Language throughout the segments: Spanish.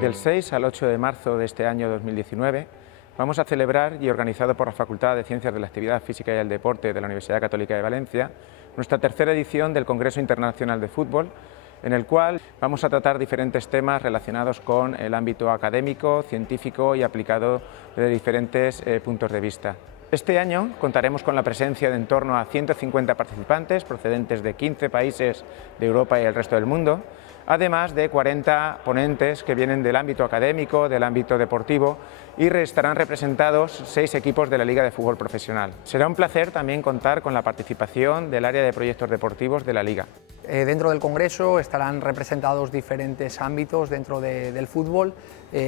Del 6 al 8 de marzo de este año 2019 vamos a celebrar, y organizado por la Facultad de Ciencias de la Actividad Física y el Deporte de la Universidad Católica de Valencia, nuestra tercera edición del Congreso Internacional de Fútbol, en el cual vamos a tratar diferentes temas relacionados con el ámbito académico, científico y aplicado desde diferentes puntos de vista. Este año contaremos con la presencia de en torno a 150 participantes procedentes de 15 países de Europa y el resto del mundo, además de 40 ponentes que vienen del ámbito académico, del ámbito deportivo, y estarán representados 6 equipos de la Liga de Fútbol Profesional. Será un placer también contar con la participación del área de proyectos deportivos de la Liga. Dentro del Congreso estarán representados diferentes ámbitos dentro del fútbol.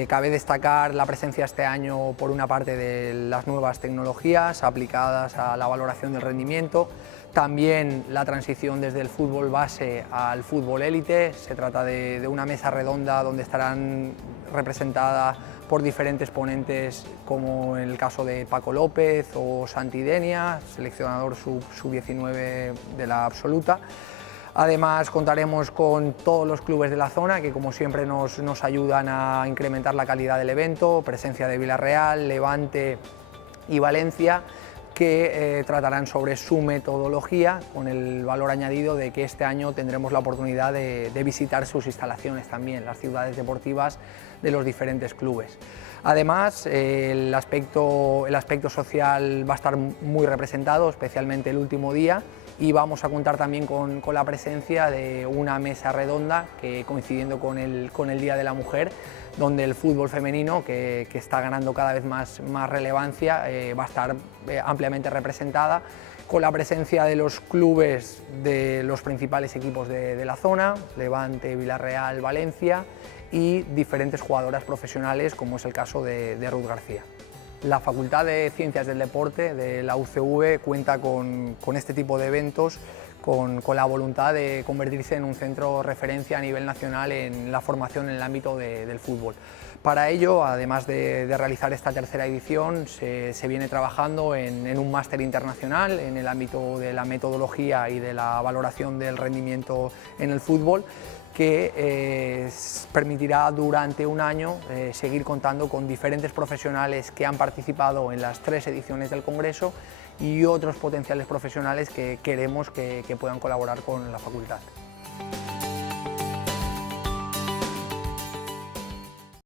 Cabe destacar la presencia este año, por una parte, de las nuevas tecnologías aplicadas a la valoración del rendimiento, también la transición desde el fútbol base al fútbol élite. Se trata de una mesa redonda donde estarán representadas por diferentes ponentes, como en el caso de Paco López o Santi Denia, seleccionador sub-19 de la absoluta. Además, contaremos con todos los clubes de la zona que, como siempre, nos ayudan a incrementar la calidad del evento. Presencia de Villarreal, Levante y Valencia, que tratarán sobre su metodología, con el valor añadido de que este año tendremos la oportunidad de visitar sus instalaciones también, las ciudades deportivas de los diferentes clubes. Además, el aspecto social va a estar muy representado, especialmente el último día, y vamos a contar también con la presencia de una mesa redonda que, coincidiendo con el Día de la Mujer, donde el fútbol femenino, que está ganando cada vez más relevancia, va a estar ampliamente representada, con la presencia de los clubes de los principales equipos de la zona, Levante, Villarreal, Valencia, y diferentes jugadoras profesionales, como es el caso de Ruth García. La Facultad de Ciencias del Deporte de la UCV cuenta con este tipo de eventos, con la voluntad de convertirse en un centro de referencia a nivel nacional en la formación en el ámbito del fútbol. Para ello, además de realizar esta tercera edición, se viene trabajando en un máster internacional en el ámbito de la metodología y de la valoración del rendimiento en el fútbol, que permitirá durante un año seguir contando con diferentes profesionales que han participado en las 3 ediciones del Congreso y otros potenciales profesionales que queremos que puedan colaborar con la facultad.